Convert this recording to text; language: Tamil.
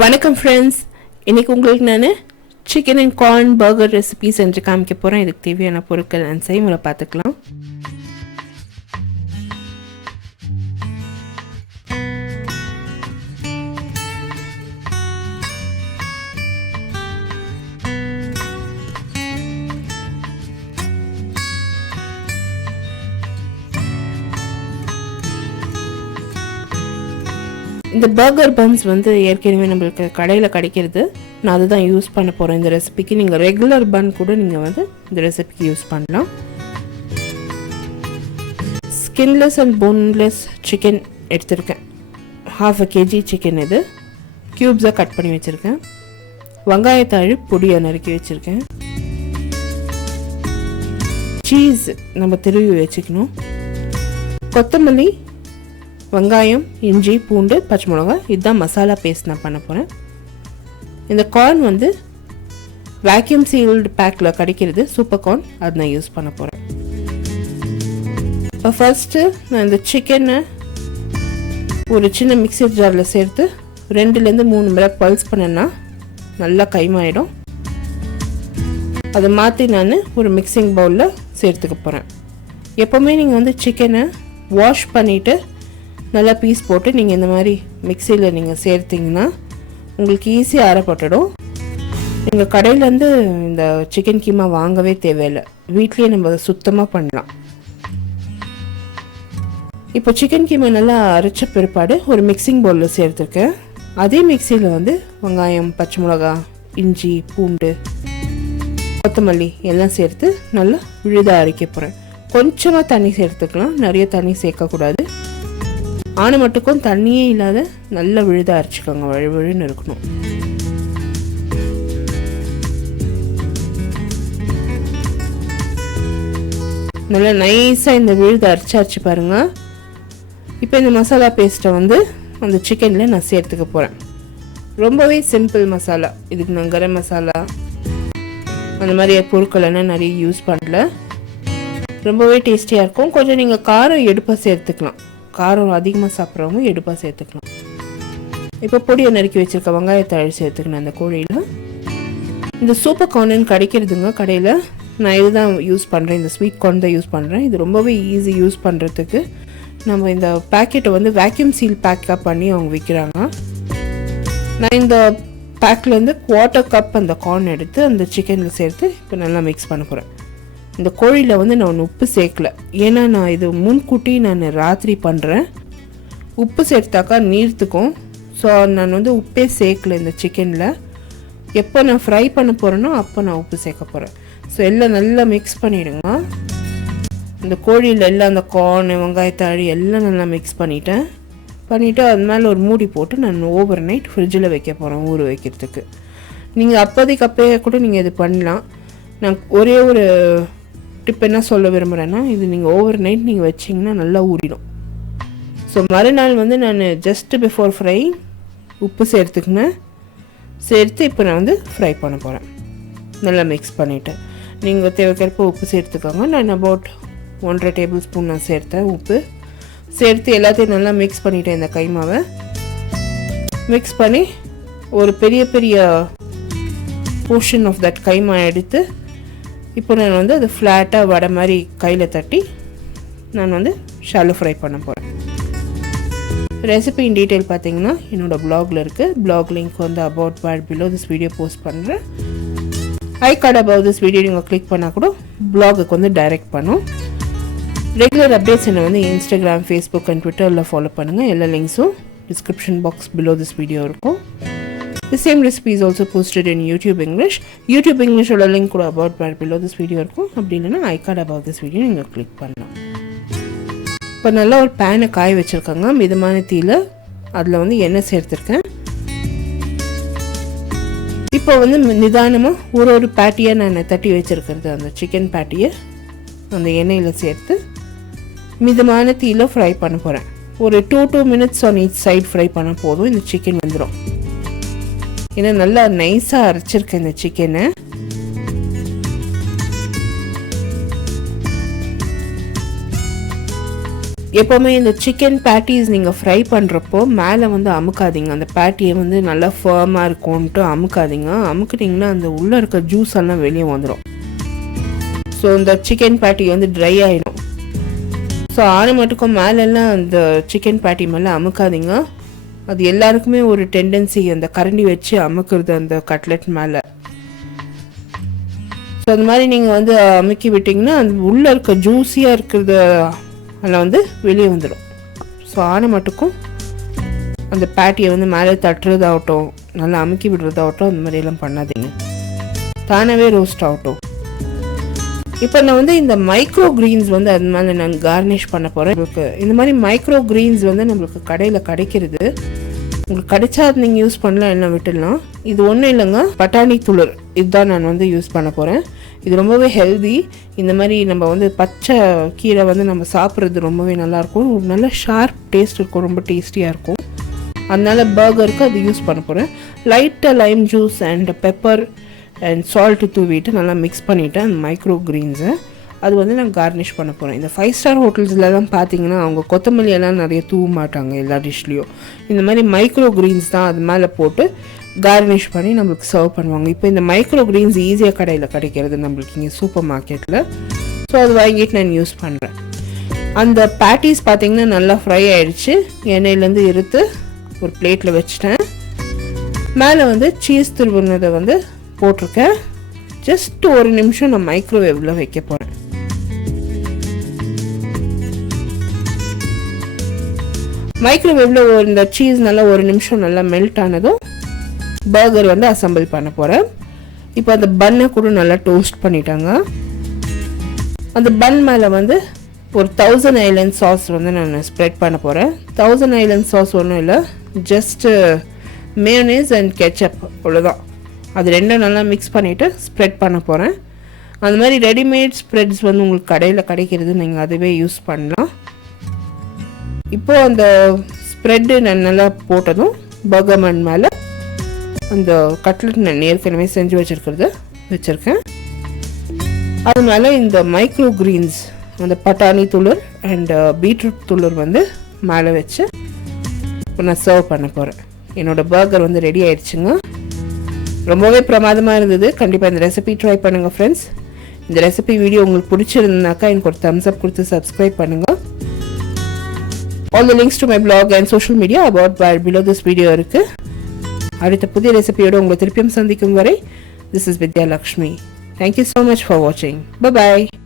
வணக்கம் ஃப்ரெண்ட்ஸ், இன்றைக்கி உங்களுக்கு நான் chicken and corn burger recipe செஞ்சு காமிக்க போகிறேன். இதுக்கு தேவையான பொருட்கள் நான் செய்முறை பார்த்துக்கலாம். இந்த பர்கர் பன்ஸ் வந்து ஏற்கனவே நம்மளுக்கு கடையில் கிடைக்கிறது. நான் அதுதான் யூஸ் பண்ண போகிறேன் இந்த ரெசிபிக்கு. நீங்கள் ரெகுலர் பன் கூட நீங்கள் வந்து இந்த ரெசிபிக்கு யூஸ் பண்ணலாம். ஸ்கின்லெஸ் அண்ட் போன்லெஸ் சிக்கன் எடுத்திருக்கேன். 1/2 kg சிக்கன் இது க்யூப்ஸாக கட் பண்ணி வச்சுருக்கேன். வெங்காயத்தாழ் பொடியாக நறுக்கி வச்சுருக்கேன். சீஸ் நம்ம திருவி வச்சுக்கணும். கொத்தமல்லி, வெங்காயம், இஞ்சி, பூண்டு, பச்சை மிளகாய், இதுதான் மசாலா பேஸ்ட் நான் பண்ண போகிறேன். இந்த கார்ன் வந்து வேக்யூம் சீல்டு பேக்கில் கிடைக்கிறது, சூப்பர் கார்ன், அது நான் யூஸ் பண்ண போகிறேன். இப்போ ஃபர்ஸ்ட்டு நான் இந்த சிக்கனை ஒரு சின்ன மிக்சர் ஜாரில் சேர்த்து 2 to 3 முறை பல்ஸ் பண்ணேன்னா நல்லா கைமாயிடும். அதை மாற்றி நான் ஒரு மிக்சிங் பவுலில் சேர்த்துக்க போகிறேன். எப்போவுமே நீங்கள் வந்து சிக்கனை வாஷ் பண்ணிவிட்டு நல்லா பீஸ் போட்டு நீங்கள் இந்த மாதிரி மிக்சியில் நீங்கள் சேர்த்திங்கன்னா உங்களுக்கு ஈஸியாக அரைப்பட்டுடும். நீங்கள் கடையிலேருந்து இந்த சிக்கன் கீமா வாங்கவே தேவையில்லை, வீட்லேயே நம்ம சுத்தமாக பண்ணலாம். இப்போ சிக்கன் கீமா நல்லா அரைச்ச பிற்பாடு ஒரு மிக்சிங் பவுலில் சேர்த்துருக்கேன். அதே மிக்சியில் வந்து வெங்காயம், பச்சை மிளகாய், இஞ்சி, பூண்டு, கொத்தமல்லி எல்லாம் சேர்த்து நல்லா விழுதாக அரைக்க போகிறேன். கொஞ்சமாக தண்ணி சேர்த்துக்கலாம், நிறைய தண்ணி சேர்க்கக்கூடாது. ஆனை மட்டுக்கும் தண்ணியே இல்லாத நல்ல விழுதாக அரைச்சிக்கோங்க, வழுவழுன்னு இருக்கணும். நல்லா நைஸாக இந்த விழுதை அரைச்சி பாருங்க. இப்போ இந்த மசாலா பேஸ்ட்டை வந்து அந்த சிக்கனில் நான் சேர்த்துக்க போகிறேன். ரொம்பவே சிம்பிள் மசாலா. இதுக்கு நான் கரம் மசாலா அந்த மாதிரி பொருட்களெல்லாம் நிறைய யூஸ் பண்ணல. ரொம்பவே டேஸ்டியாக இருக்கும். கொஞ்சம் நீங்கள் காரம் எடுப்பாக சேர்த்துக்கலாம். காரம் அதிகமாக சாப்பிட்றவங்க எடுப்பாக சேர்த்துக்கலாம். இப்போ பொடியை நறுக்கி வச்சுருக்க வெங்காயத்தாழ் சேர்த்துக்கணும் அந்த கோழியில். இந்த சூப்பர் கார்ன் கிடைக்கிறதுங்க கடையில். நான் இதுதான் யூஸ் பண்ணுறேன், இந்த ஸ்வீட் கார்ன் தான் யூஸ் பண்ணுறேன். இது ரொம்பவே ஈஸி யூஸ் பண்ணுறதுக்கு. நம்ம இந்த பேக்கெட்டை வந்து வேக்யூம் சீல் பேக்காக பண்ணி அவங்க விற்கிறாங்க. நான் இந்த பேக்லேருந்து 1/4 கப் அந்த கார்ன் எடுத்து அந்த சிக்கனில் சேர்த்து இப்போ நல்லா மிக்ஸ் பண்ண போகிறேன். இந்த கோழியில் வந்து நான் உப்பு சேர்க்கல, ஏன்னா நான் இது முன்கூட்டி நான் ராத்திரி பண்ணுறேன். உப்பு சேர்த்தாக்கா நீர்த்துக்கும். ஸோ நான் வந்து உப்பே சேர்க்கல இந்த சிக்கனில். எப்போ நான் ஃப்ரை பண்ண போகிறேனோ அப்போ நான் உப்பு சேர்க்க போகிறேன். ஸோ எல்லாம் நல்லா மிக்ஸ் பண்ணிவிடுங்க. இந்த கோழியில் எல்லாம் அந்த கார்ன், வெங்காயத்தாழி எல்லாம் நல்லா மிக்ஸ் பண்ணிவிட்டு அது மேலே ஒரு மூடி போட்டு நான் ஓவர் நைட் ஃப்ரிட்ஜில் வைக்க போகிறேன், ஊற வைக்கிறதுக்கு. நீங்கள் அப்போதைக்கு அப்பயே கூட நீங்கள் இது பண்ணலாம். நான் ஒரே ஒரு டிப் என்ன சொல்ல விரும்புகிறேன்னா, இது நீங்கள் ஓவர் நைட் நீங்கள் வச்சிங்கன்னா நல்லா ஊறிடும். ஸோ மறுநாள் வந்து நான் ஜஸ்ட் பிஃபோர் ஃப்ரை உப்பு சேர்த்துக்கினேன். சேர்த்து இப்போ நான் வந்து ஃப்ரை பண்ண போகிறேன். நல்லா மிக்ஸ் பண்ணிவிட்டேன். நீங்கள் தேவைக்கேற்ப உப்பு சேர்த்துக்கோங்க. நான் அபவுட் 1.5 tablespoon நான் சேர்த்தேன் உப்பு. சேர்த்து எல்லாத்தையும் நல்லா மிக்ஸ் பண்ணிவிட்டேன். இந்த கைமாவை மிக்ஸ் பண்ணி ஒரு பெரிய போர்ஷன் ஆஃப் தட் கைமா எடுத்து இப்போ நான் வந்து அது ஃப்ளாட்டாக வடை மாதிரி கையில் தட்டி நான் வந்து ஷாலோ ஃப்ரை பண்ண போகிறேன். ரெசிபி இன் டீட்டெயில் பார்த்தீங்கன்னா என்னோடய ப்ளாகில் இருக்குது. ப்ளாக் லிங்க் வந்து about where below this video post பண்ணுறேன். I card about this video நீங்கள் கிளிக் பண்ணால் கூட ப்ளாகுக்கு வந்து டைரக்ட் பண்ணும். ரெகுலர் அப்டேட்ஸ் என்னை வந்து இன்ஸ்டாகிராம், ஃபேஸ்புக் அண்ட் ட்விட்டரில் ஃபாலோ பண்ணுங்கள். எல்லா லிங்க்ஸும் description box below this video இருக்கும். The same recipe is also posted in YouTube English. YouTube English ஓட லிங்க் கூட about where below this video இருக்கும். அப்படி இல்லைன்னா ஐ கார்டு about this video நீங்கள் கிளிக் பண்ணலாம். இப்போ நல்லா ஒரு பேனை காய வச்சுருக்காங்க மிதமான தீயில். அதில் வந்து எண்ணெய் சேர்த்துருக்கேன். இப்போ வந்து நிதானமாக ஒரு பேட்டியை நான் தட்டி வச்சுருக்கிறது அந்த சிக்கன் பேட்டியை அந்த எண்ணெயில் சேர்த்து மிதமான தீயில் ஃப்ரை பண்ண போகிறேன். ஒரு 2 minutes on each side fry பண்ண போதும். இந்த சிக்கன் வந்துடும். ஏன்னா நல்லா நைஸாக அரைச்சிருக்கேன் இந்த சிக்கனை. எப்போவுமே இந்த சிக்கன் பேட்டிஸ் நீங்கள் ஃப்ரை பண்ணுறப்போ மேலே வந்து அமுக்காதீங்க. அந்த பேட்டியை வந்து நல்லா ஃபர்மாக இருக்கும்ன்ட்டு அமுக்காதீங்க. அமுக்குட்டிங்கன்னா அந்த உள்ளே இருக்க ஜூஸ் எல்லாம் வெளியே வந்துடும். ஸோ இந்த சிக்கன் பேட்டி வந்து ட்ரை ஆகிடும். ஸோ ஆனமட்டுக்கும் மேலெல்லாம் அந்த சிக்கன் பேட்டி மேலே அமுக்காதீங்க. அது எல்லாருக்குமே ஒரு டெண்டன்சி அந்த கரண்டி வச்சு அமுக்குறது அந்த கட்லெட் மேலே. ஸோ அந்த மாதிரி நீங்கள் வந்து அமுக்கி விட்டிங்கன்னா அந்த உள்ளே இருக்க ஜூஸியாக இருக்கிறது அதில் வந்து வெளியே வந்துடும். ஸோ ஆனமட்டுக்கும் அந்த பேட்டியை வந்து மேலே தட்டுறதாகட்டும், நல்லா அமுக்கி விடுறதாகட்டும், அந்த மாதிரியெல்லாம் பண்ணாதீங்க. தானாகவே ரோஸ்ட் ஆகட்டும். இப்போ நான் வந்து இந்த மைக்ரோ கிரீன்ஸ் வந்து அது மேலே நான் கார்னிஷ் பண்ண போகிறேன். உங்களுக்கு இந்த மாதிரி மைக்ரோ கிரீன்ஸ் வந்து நம்மளுக்கு கடையில் கிடைக்கிறது. உங்களுக்கு கிடைச்சா அது நீங்கள் யூஸ் பண்ணலாம், என்ன விட்டுடலாம். இது ஒன்றும் இல்லைங்க, பட்டாணி துளிர். இதுதான் நான் வந்து யூஸ் பண்ண போகிறேன். இது ரொம்பவே ஹெல்தி. இந்த மாதிரி நம்ம வந்து பச்சை கீரை வந்து நம்ம சாப்பிட்றது ரொம்பவே நல்லாயிருக்கும். ஒரு நல்ல ஷார்ப் டேஸ்ட் இருக்கும், ரொம்ப டேஸ்டியாக இருக்கும். அதனால பர்கருக்கு அது யூஸ் பண்ண போகிறேன். லைட்டாக Lime juice and pepper and salt தூவிட்டு நல்லா மிக்ஸ் பண்ணிவிட்டேன் அந்த மைக்ரோ க்ரீன்ஸை. அது வந்து நான் கார்னிஷ் பண்ண போகிறேன். இந்த 5 ஸ்டார் ஹோட்டல்ஸ்லாம் பார்த்தீங்கன்னா அவங்க கொத்தமல்லி எல்லாம் நிறைய தூவ மாட்டாங்க எல்லா டிஷ்லேயும். இந்த மாதிரி மைக்ரோ க்ரீன்ஸ் தான் அது மேலே போட்டு கார்னிஷ் பண்ணி நம்மளுக்கு சர்வ் பண்ணுவாங்க. இப்போ இந்த மைக்ரோ க்ரீன்ஸ் ஈஸியாக கடையில் கிடைக்கிறது நம்மளுக்கு இங்கே சூப்பர் மார்க்கெட்டில். ஸோ அது வாங்கிட்டு நான் யூஸ் பண்ணுறேன். அந்த பேட்டிஸ் பார்த்திங்கன்னா நல்லா ஃப்ரை ஆகிடுச்சு. எண்ணெயிலேருந்து எடுத்து ஒரு பிளேட்டில் வச்சுட்டேன். மேலே வந்து சீஸ் துருவினதை வந்து போட்டிருக்கேன். ஜஸ்ட் ஒரு நிமிஷம் நான் மைக்ரோவேவில் வைக்க போகிறேன். மைக்ரோவேவில் இந்த சீஸ் நல்லா ஒரு நிமிஷம் நல்லா மெல்ட் ஆனதும் பர்கர் வந்து அசம்பிள் பண்ண போகிறேன். இப்போ அந்த பன்னை கூட நல்லா டோஸ்ட் பண்ணிட்டாங்க. அந்த பன் மேலே வந்து ஒரு 1000 ஐலண்ட் சாஸ் வந்து நான் ஸ்ப்ரெட் பண்ண போகிறேன். 1000 ஐலண்ட் சாஸ் ஒன்றும் இல்லை, ஜஸ்ட்டு மேயோனேஸ் அண்ட் கெச்சப், அவ்வளோதான். அது ரெண்டும் நல்லா மிக்ஸ் பண்ணிவிட்டு ஸ்ப்ரெட் பண்ண போகிறேன். அந்த மாதிரி ரெடிமேட் ஸ்ப்ரெட்ஸ் வந்து உங்களுக்கு கடையில் கிடைக்கிறது, நீங்கள் அதுவே யூஸ் பண்ணலாம். இப்போது அந்த ஸ்ப்ரெட்டு நான் நல்லா போட்டதும் பர்கர் மன் மேலே அந்த கட்லெட் நான் ஏற்கனவே செஞ்சு வச்சுருக்கேன். அது மேலே இந்த மைக்ரோ க்ரீன்ஸ், அந்த பட்டாணி துளிர் அண்ட் பீட்ரூட் துளிர் வந்து மேலே வச்சு இப்போ நான் சர்வ் பண்ண போகிறேன். என்னோடய பர்கர் வந்து ரெடி ஆயிடுச்சுங்க. ரொம்பவே பிரமாதமாக இருந்தது. கண்டிப்பாக இந்த ரெசிபி ட்ரை பண்ணுங்கள் ஃப்ரெண்ட்ஸ். இந்த ரெசிபி வீடியோ உங்களுக்கு பிடிச்சிருந்தாக்கா எனக்கு ஒரு தம்ஸ் அப் கொடுத்து சப்ஸ்கிரைப் பண்ணுங்கள். All the links to my blog and social media about where below this video இருக்குது. அடுத்த புதிய ரெசிபியோடு உங்களை திருப்பியும் சந்திக்கும் வரை, this is Vidya Lakshmi. Thank you so much for watching. Bye bye.